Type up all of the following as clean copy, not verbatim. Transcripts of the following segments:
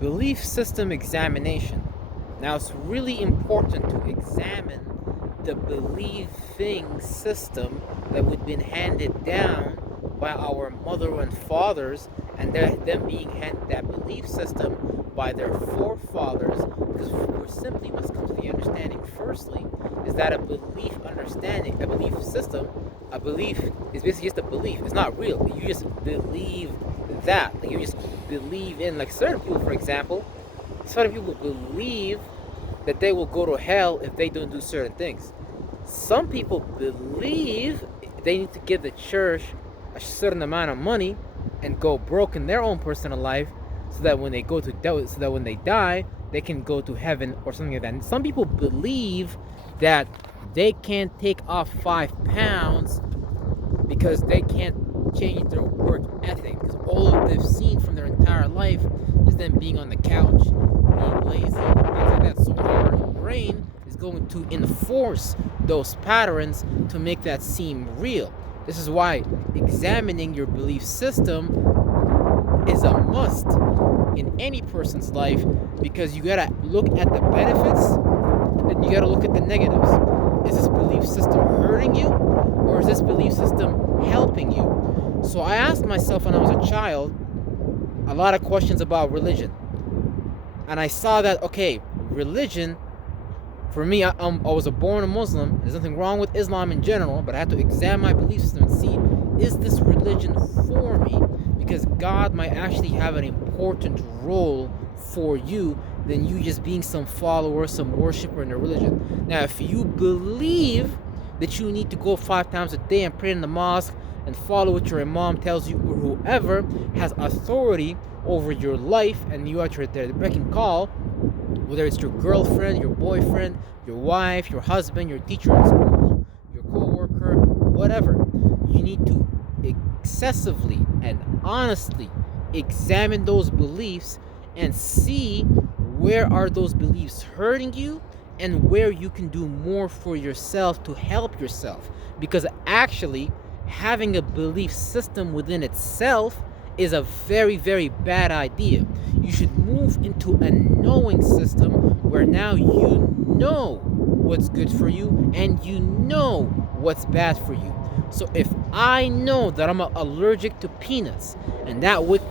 Belief system examination. Now, it's really important to examine the believing system that we've been handed down by our mother and fathers, and them being handed that belief system by their forefathers. Because we simply must come to the understanding, firstly, is that a belief system, a belief is basically just a belief. It's not real. You just believe that. Like, you just believe in, like, certain people, for example, certain people believe that they will go to hell if they don't do certain things. Some people believe they need to give the church a certain amount of money and go broke in their own personal life, so that when they die, they can go to heaven or something like that. And some people believe that they can't take off 5 pounds because they can't change their work ethic, because all they've seen from their entire life is them being on the couch, being lazy, things like that. So our brain is going to enforce those patterns to make that seem real. This is why examining your belief system is a must in any person's life, because you gotta look at the benefits and you gotta look at the negatives. Is this belief system hurting you, or is this belief system helping you? So I asked myself when I was a child a lot of questions about religion, and I saw that, okay, religion, for me, I was born a Muslim. There's nothing wrong with Islam in general, but I had to examine my belief system and see, is this religion for me? Because God might actually have an important role for you than you just being some follower, some worshiper in a religion. Now, if you believe that you need to go 5 times a day and pray in the mosque and follow what your imam tells you, or whoever has authority over your life, and you are at their beck and call, whether it's your girlfriend, your boyfriend, your wife, your husband, your teacher in school, your co-worker, whatever, you need to excessively and honestly examine those beliefs and see where are those beliefs hurting you and where you can do more for yourself to help yourself. Because actually, having a belief system within itself is a very, very bad idea. You should move into a knowing system where now you know what's good for you and you know what's bad for you. So if I know that I'm allergic to peanuts, and that would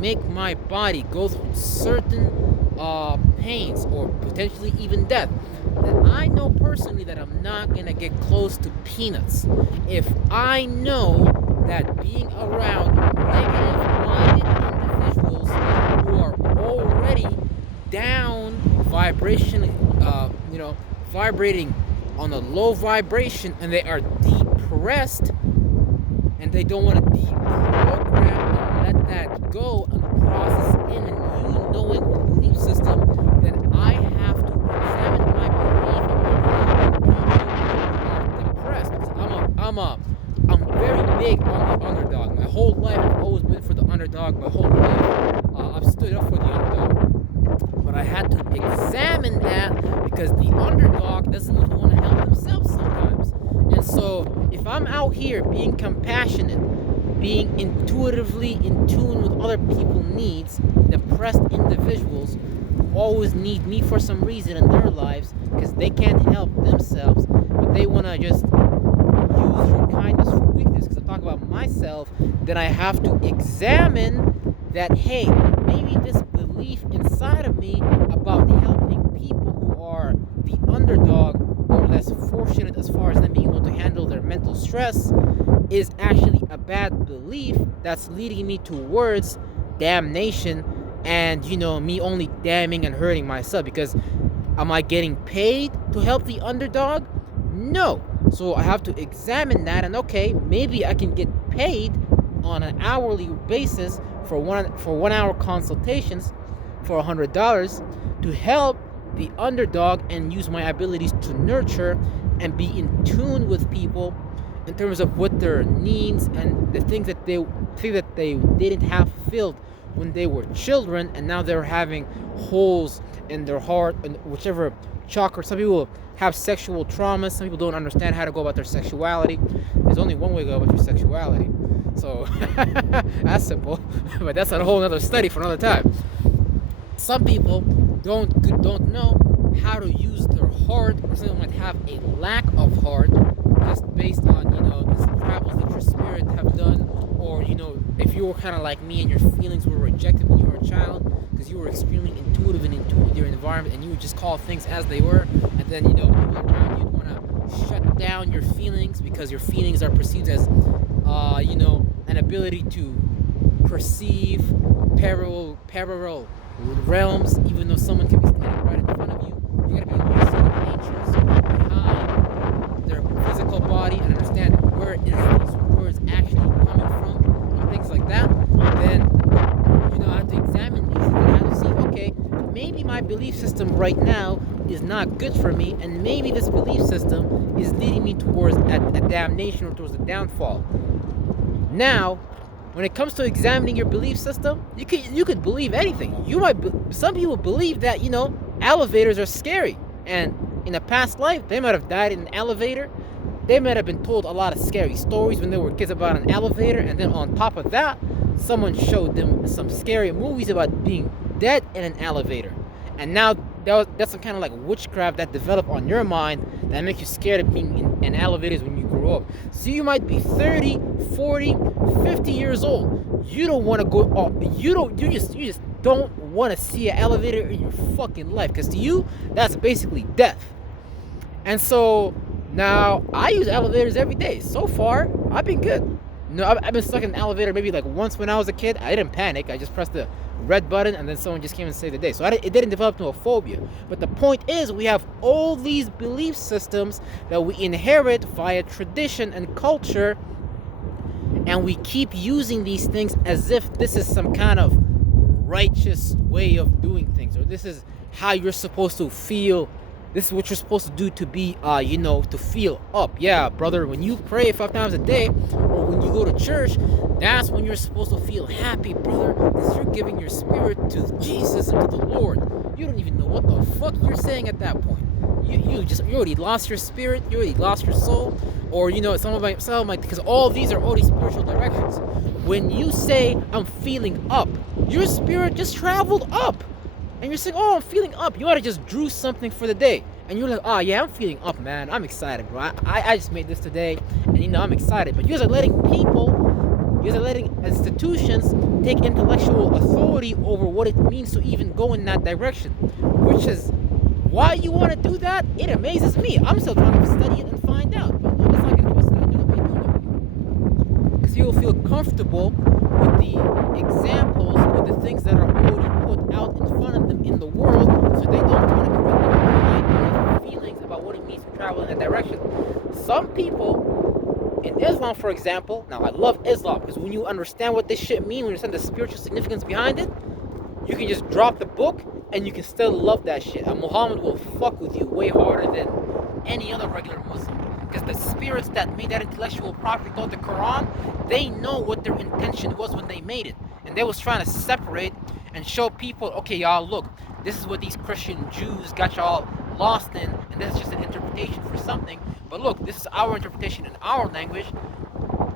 make my body go through certain pains or potentially even death, then I know personally that I'm not gonna get close to peanuts. If I know that being around negative-minded individuals who are already down vibration, vibrating on a low vibration, and they are depressed, and they don't want to deprogram and let that go and process in, and you knowing your belief system, then I have to examine my belief about people who are depressed. I'm very big on the underdog. My whole life I've always been for the underdog. My whole life I've stood up for the underdog. But I had to examine that, because the underdog doesn't even want to help themselves sometimes. And so if I'm out here being compassionate, being intuitively in tune with other people's needs, depressed individuals always need me for some reason in their lives because they can't help themselves, but they want to just use your kindness for weakness. Because I talk about myself, then I have to examine that, hey, maybe this belief inside of me about helping people who are the underdog or less fortunate as far as them being able to handle their mental stress is actually a bad belief that's leading me towards damnation, and me only damning and hurting myself. Because am I getting paid to help the underdog? No. So I have to examine that, and okay, maybe I can get paid on an hourly basis for 1 hour consultations for $100 to help the underdog and use my abilities to nurture and be in tune with people in terms of what their needs and the things that they didn't have filled when they were children, and now they're having holes in their heart and whichever chakra. Some people have sexual trauma. Some people don't understand how to go about their sexuality. There's only one way to go about your sexuality. So that's simple, but that's a whole other study for another time. some people don't know how to use their heart, or some might have a lack of heart, just based on the travels that your spirit have done, or if you were kind of like me and your feelings were rejected when you were a child because you were extremely intuitive and in tune with your environment, and you would just call things as they were, and then people around you want to shut down your feelings because your feelings are perceived as an ability to perceive parallel realms, even though someone can be standing right in front of you. You gotta be able to see the natures behind their physical body and understand where is these words actually coming from, and things like that. Then I have to examine these, and I have to see, okay, maybe my belief system right now is not good for me, and maybe this belief system is leading me towards a damnation or towards a downfall. Now, when it comes to examining your belief system, you could believe anything. Some people believe that elevators are scary, and in a past life they might have died in an elevator. They might have been told a lot of scary stories when they were kids about an elevator, and then on top of that, someone showed them some scary movies about being dead in an elevator, and now that's some kind of like witchcraft that developed on your mind that makes you scared of being in elevators when you grow up. So you might be 30, 40, 50 years old. You don't want to go up. You just don't want to see an elevator in your fucking life, because to you, that's basically death. And so now I use elevators every day. So far, I've been good. I've been stuck in an elevator maybe like once when I was a kid. I didn't panic. I just pressed the red button, and then someone just came and saved the day. So it didn't develop into a phobia. But the point is, we have all these belief systems that we inherit via tradition and culture, and we keep using these things as if this is some kind of righteous way of doing things, or this is how you're supposed to feel. This is what you're supposed to do to be, to feel up. Yeah, brother, when you pray 5 times a day, or when you go to church, that's when you're supposed to feel happy, brother, because you're giving your spirit to Jesus and to the Lord. You don't even know what the fuck you're saying at that point. You already lost your spirit, you already lost your soul, or some of my because all these are already spiritual directions. When you say I'm feeling up, your spirit just traveled up. And you're saying, oh, I'm feeling up. You ought to just drew something for the day. And you're like, oh, yeah, I'm feeling up, man. I'm excited, bro. I just made this today. And, I'm excited. But you guys are letting institutions take intellectual authority over what it means to even go in that direction. Which is why you want to do that. It amazes me. I'm still trying to study it and find out. But no, that's not going to twist it. I do it by doing it. Because you'll feel comfortable with the examples, with the things that are already put out in front of them in the world, so they don't want to correct their ideas or feelings about what it means to travel in that direction. Some people in Islam, for example, now I love Islam because when you understand what this shit means, when you understand the spiritual significance behind it, you can just drop the book and you can still love that shit. And Muhammad will fuck with you way harder than any other regular Muslim. Because the spirits that made that intellectual property called the Quran, they know what their intention was when they made it. And they was trying to separate and show people, okay, y'all, look, this is what these Christian Jews got y'all lost in, and this is just an interpretation for something. But look, this is our interpretation in our language.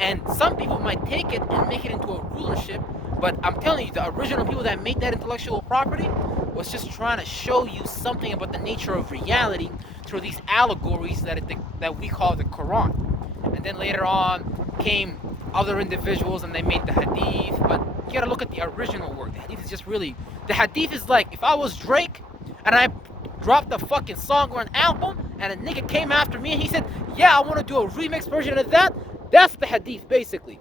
And some people might take it and make it into a rulership, but I'm telling you, the original people that made that intellectual property was just trying to show you something about the nature of reality through these allegories that we call the Quran. And then later on came other individuals and they made the Hadith, but you gotta look at the original work. The Hadith is just really, the Hadith is like, if I was Drake and I dropped a fucking song or an album and a nigga came after me and he said, yeah, I want to do a remix version of that, that's the Hadith basically.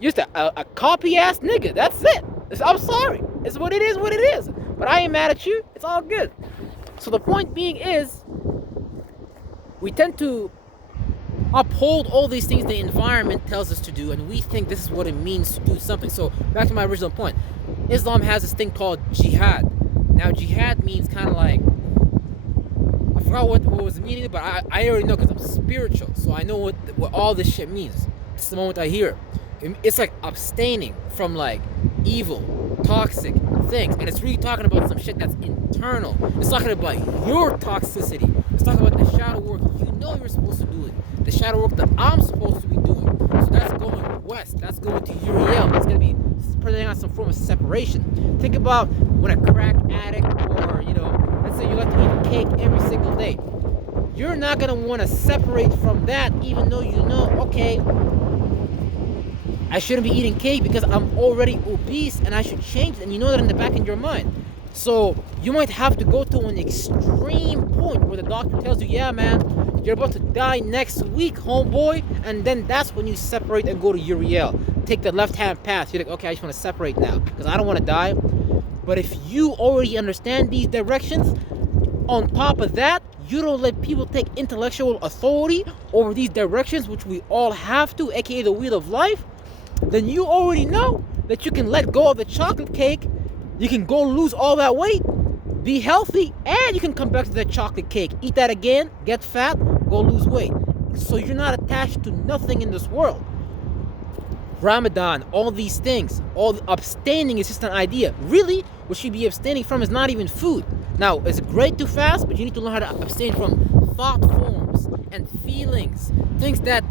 Just a copy ass nigga, that's it. I'm sorry, it's what it is. But I ain't mad at you, it's all good. So the point being is, we tend to uphold all these things the environment tells us to do, and we think this is what it means to do something. So back to my original point, Islam has this thing called jihad. Now jihad means kind of like, I forgot what was the meaning, but I already know because I'm spiritual, so I know what all this shit means. It's the moment I hear it. It's like abstaining from like evil, toxic things, and it's really talking about some shit that's internal. It's talking about your toxicity. It's talking about the shadow work you know you're supposed to do it, the shadow work that I'm supposed to be doing. So that's going west. That's going to Uriel. That's gonna be operating on some form of separation. Think about when a crack addict, or let's say you like to eat cake every single day. You're not gonna want to separate from that, even though okay, I shouldn't be eating cake because I'm already obese and I should change it, and you know that in the back of your mind. So you might have to go to an extreme point where the doctor tells you, yeah man, you're about to die next week, homeboy, and then that's when you separate and go to Uriel. Take the left-hand path. You're like, okay, I just want to separate now because I don't want to die. But if you already understand these directions, on top of that, you don't let people take intellectual authority over these directions, which we all have to, aka the wheel of life, then you already know that you can let go of the chocolate cake, you can go lose all that weight, be healthy, and you can come back to that chocolate cake, eat that again, get fat, go lose weight. So you're not attached to nothing in this world. Ramadan, all these things, all abstaining is just an idea. Really, what you should be abstaining from is not even food. Now, it's great to fast, but you need to learn how to abstain from thought forms and feelings, things that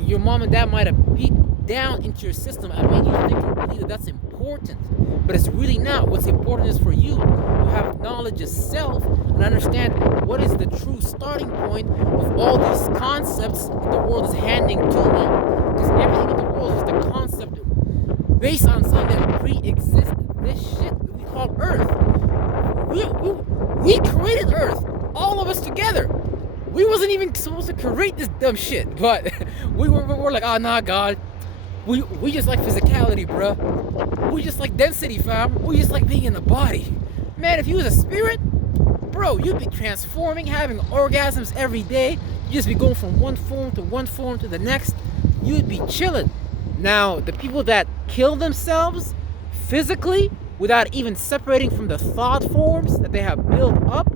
your mom and dad might have beat down into your system and made you think and believe that that's important, but it's really not. What's important is for you to have knowledge of self and understand what is the true starting point of all these concepts that the world is handing to me, because everything in the world is the concept based on something that pre-existed. This shit that we call Earth, we created Earth, all of us together. We wasn't even supposed to create this dumb shit, but we were like, oh nah, God, we just like physicality, bruh. We just like density, fam. We just like being in the body. Man, if you was a spirit, bro, you'd be transforming, having orgasms every day. You'd just be going from one form to the next. You'd be chilling. Now, the people that kill themselves physically without even separating from the thought forms that they have built up,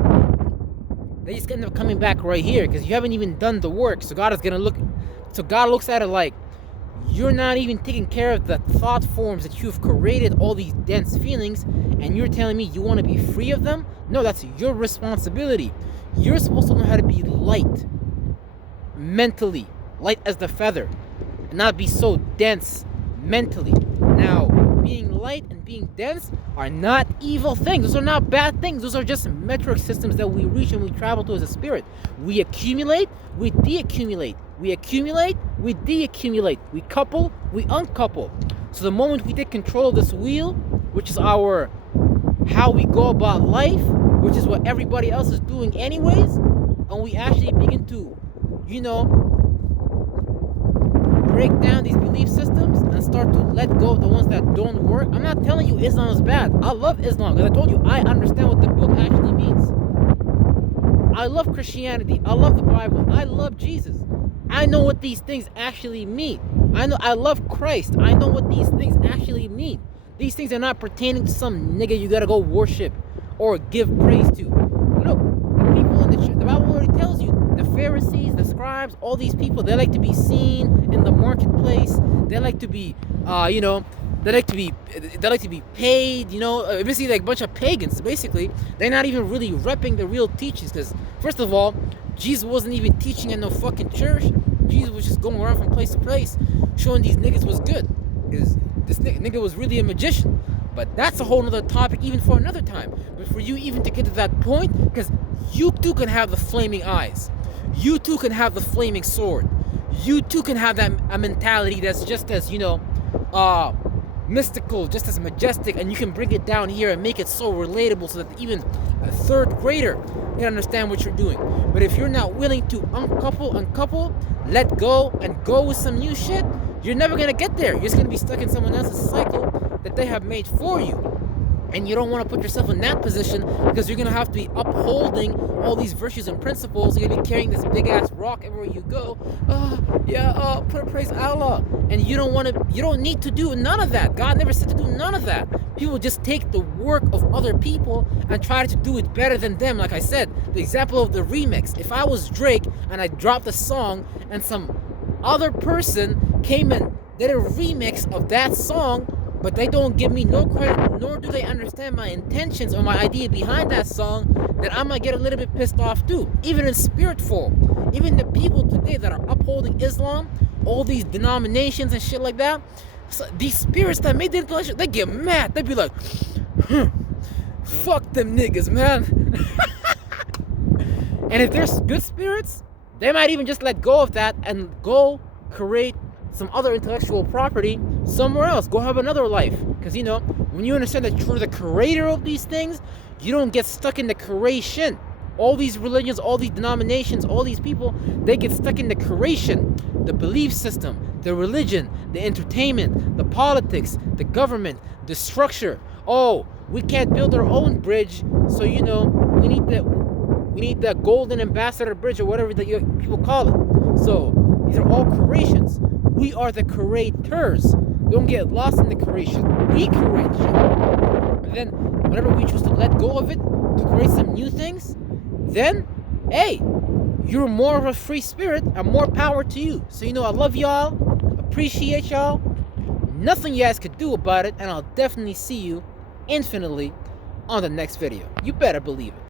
they just end up coming back right here because you haven't even done the work. So God looks at it like, you're not even taking care of the thought forms that you've created, all these dense feelings, and you're telling me you want to be free of them? No, that's your responsibility. You're supposed to know how to be light, mentally, light as the feather, and not be so dense mentally. Now, being light and being dense are not evil things. Those are not bad things. Those are just metric systems that we reach and we travel to as a spirit. We accumulate, we deaccumulate. We accumulate, we deaccumulate. We couple, we uncouple. So the moment we take control of this wheel, which is how we go about life, which is what everybody else is doing anyways, and we actually begin to, break down these belief systems and start to let go of the ones that don't work. I'm not telling you Islam is bad. I love Islam because I told you I understand what the book actually means. I love Christianity. I love the Bible. I love Jesus. I know what these things actually mean. I love Christ. I know what these things actually mean. These things are not pertaining to some nigga you gotta go worship or give praise to. Look, the people in the church, the Bible already tells you, the Pharisees, the scribes, all these people, they like to be seen in the marketplace. They like to be, they like to be paid, basically like a bunch of pagans, basically. They're not even really repping the real teachings, because first of all, Jesus wasn't even teaching at no fucking church. Jesus was just going around from place to place showing these niggas was good, because this nigga was really a magician. But that's a whole nother topic even for another time. But for you even to get to that point, because you too can have the flaming eyes, you too can have the flaming sword, you too can have a mentality that's just as mystical, just as majestic, and you can bring it down here and make it so relatable so that even a third grader can understand what you're doing. But if you're not willing to uncouple, let go, and go with some new shit, you're never gonna get there. You're just gonna be stuck in someone else's cycle that they have made for you. And you don't want to put yourself in that position because you're going to have to be upholding all these virtues and principles. You're going to be carrying this big ass rock everywhere you go. Praise Allah. And you don't need to do none of that. God never said to do none of that. People just take the work of other people and try to do it better than them. Like I said, the example of the remix. If I was Drake and I dropped a song and some other person came and did a remix of that song, but they don't give me no credit, nor do they understand my intentions or my idea behind that song, then I might get a little bit pissed off too, even in spirit form. Even the people today that are upholding Islam, all these denominations and shit like that, So these spirits that made the intellectual, they get mad. They be like, fuck them niggas, man. And if there's good spirits, they might even just let go of that and go create some other intellectual property somewhere else. Go have another life. Because, you know, when you understand that you're the creator of these things, you don't get stuck in the creation. All these religions, all these denominations, all these people, they get stuck in the creation, the belief system, the religion, the entertainment, the politics, the government, the structure. Oh, we can't build our own bridge, so, you know, we need the Golden Ambassador Bridge or whatever that people call it. So these are all creations. We are the creators. Don't get lost in the creation. We create shit. And then whenever we choose to let go of it to create some new things, then, hey, you're more of a free spirit and more power to you. So, you know, I love y'all, appreciate y'all. Nothing you guys could do about it, and I'll definitely see you infinitely on the next video. You better believe it.